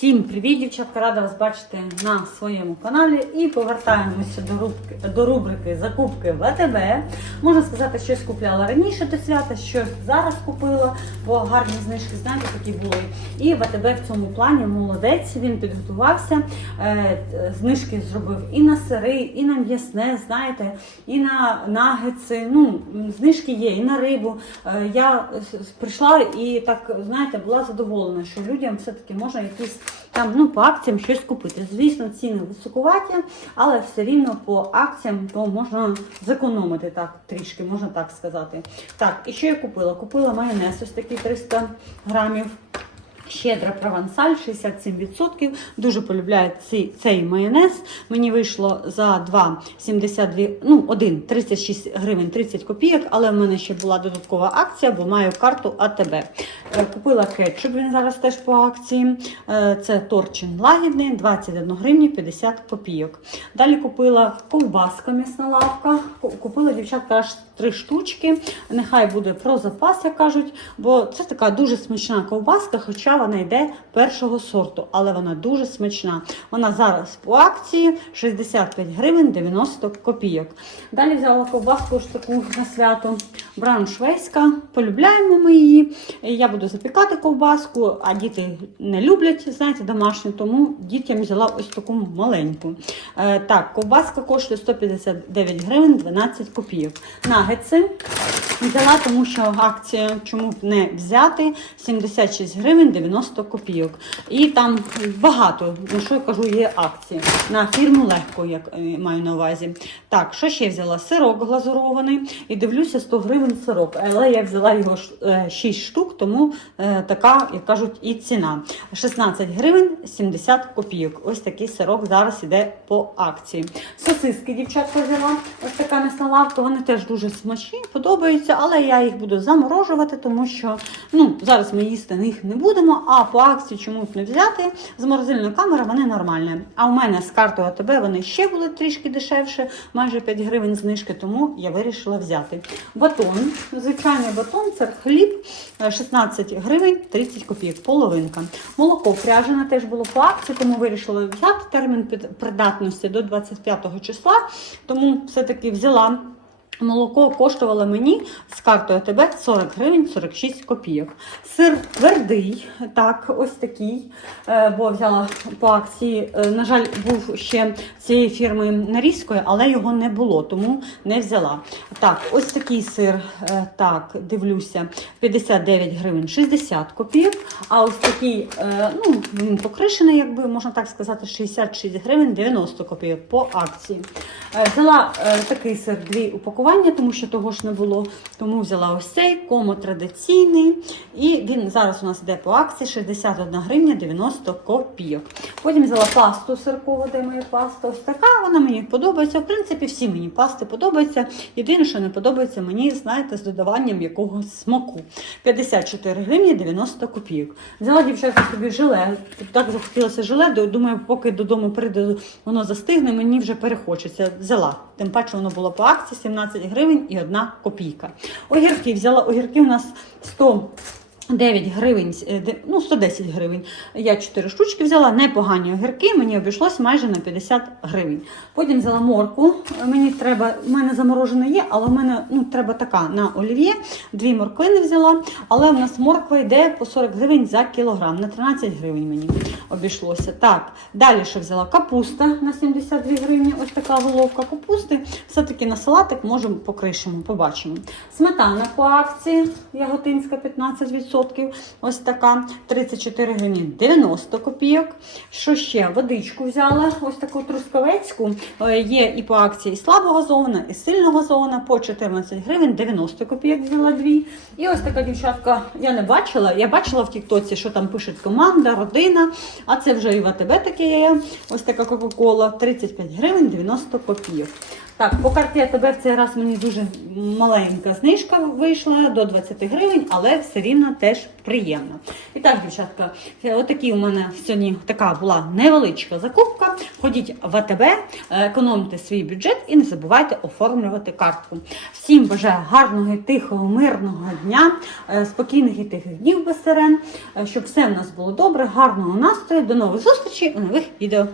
Всім привіт, дівчатка! Рада вас бачити на своєму каналі і повертаємося до рубрики, до рубрики Закупки ВТБ. Можна сказати, щось купляла раніше до свята, щось зараз купила, бо гарні знижки, знаєте, такі були. І ВТБ в цьому плані молодець, він підготувався, е, знижки зробив і на сири, і на м'ясне, знаєте, і на нагетси. Ну, знижки є, і на рибу. Е, Я прийшла і так, знаєте, була задоволена, що людям все-таки можна якісь там ну, по акціям щось купити. Звісно, ціни високуваті, але все рівно по акціям то можна зекономити так трішки, можна так сказати. Так, і що я купила? Купила майонез, ось такий 300 грамів. Щедра провансаль 67%. Дуже полюбляю цей, цей майонез. Мені вийшло за 2,72, ну, один 36 гривень 30 копійок, але в мене ще була додаткова акція, бо маю карту АТБ. Е, Купила кетчуп, він зараз теж по акції. Е, Це торчин лагідний, 21 гривні 50 копійок. Далі купила ковбаска м'ясна лавка. Купила дівчатка аж три штучки. Нехай буде про запас, як кажуть, бо це така дуже смачна ковбаска, хоча вона йде першого сорту, але вона дуже смачна. Вона зараз по акції 65 гривень 90 копійок. Далі взяла ковбаску ж таку на свято. Брауншвейська. Полюбляємо ми її. Я буду запікати ковбаску, а діти не люблять, знаєте, домашню, тому дітям взяла ось таку маленьку. Е, так, ковбаска коштує 159 гривень 12 копійок. Нагетси взяла, тому що акція чому б не взяти 76 гривень 90 копійок. І там багато, на що я кажу, є акції. На фірму легко, як е, маю на увазі. Так, що ще взяла? Сирок глазурований. І дивлюся 100 гривень сирок. Але я взяла його е, 6 штук, тому е, така, як кажуть, і ціна. 16 гривень 70 копійок. Ось такий сирок зараз іде по акції. Сосиски дівчатка взяла. Ось така м'ясна лавка. Вони теж дуже смачні, подобаються, але я їх буду заморожувати, тому що ну, зараз ми їсти їх не будемо. А по акції чому б не взяти з морозильної камери вони нормальні. А у мене з картою АТБ вони ще були трішки дешевше, майже 5 гривень знижки, тому я вирішила взяти. Батон, звичайний батон, це хліб, е, 16 гривень 30 копійок, половинка. Молоко пряжене теж було по акції, тому вирішила взяти термін придатності до 25 числа, тому все-таки взяла. Молоко коштувало мені з картою АТБ 40 гривень 46 копійок. Сир твердий, так, ось такий, е, бо взяла по акції. Е, На жаль, був ще цієї фірми нарізкою, але його не було, тому не взяла. Так, ось такий сир, е, так, дивлюся, 59 гривень 60 копійок. А ось такий, ну, він покришений, якби можна так сказати, 66 гривень 90 копійок по акції. Взяла такий сир, дві упакування, тому що того ж не було. Тому взяла ось цей комо традиційний. І він зараз у нас йде по акції 61 гривня 90 копійок. Потім взяла пасту сиркову, де моя паста. Ось така, вона мені подобається. В принципі, всі мені пасти подобаються. Єдине, що не подобається мені, знаєте, з додаванням якогось смаку. 54 гривні 90 копійок. Взяла дівчатка собі желе. Так захотілося желе. Думаю, поки додому прийде, воно застигне, мені вже перехочеться. Взяла. Тим паче воно було по акції 17 гривень і одна копійка. Огірки взяла огірки у нас 100 9 гривень, е, ну 110 гривень. Я 4 штучки взяла, непогані огірки, мені обійшлось майже на 50 гривень. Потім взяла морку. Мені треба, в мене заморожена є, але в мене ну, треба така на олів'є. Дві морквини взяла, але в нас морква йде по 40 гривень за кілограм, на 13 гривень мені обійшлося. Так, далі ще взяла капуста на 72 гривні. Ось така головка капусти. Все-таки на салатик можемо покришимо, побачимо. Сметана по акції, яготинська 15%. Ось така 34 гривні 90 копійок. Що ще? Водичку взяла, ось таку трускавецьку. Е, Є і по акції і слабогазована, і сильно газована по 14 гривень 90 копійок взяла дві. І ось така дівчатка, я не бачила. Я бачила в Тіктоці, що там пишуть команда, родина. А це вже і в АТБ таке є. Ось така Кока-Кола 35 гривень 90 копійок. Так, по карті АТБ в цей раз мені дуже маленька знижка вийшла до 20 гривень, але все рівно теж приємно. І так, дівчатка, отакі у мене сьогодні така була невеличка закупка. ходіть в АТБ, е, економте свій бюджет і не забувайте оформлювати картку. Всім бажаю гарного і тихого, мирного дня, е, спокійних і тихих днів без сирен, е, щоб все в нас було добре, гарного настрою. До нових зустрічей у нових відео.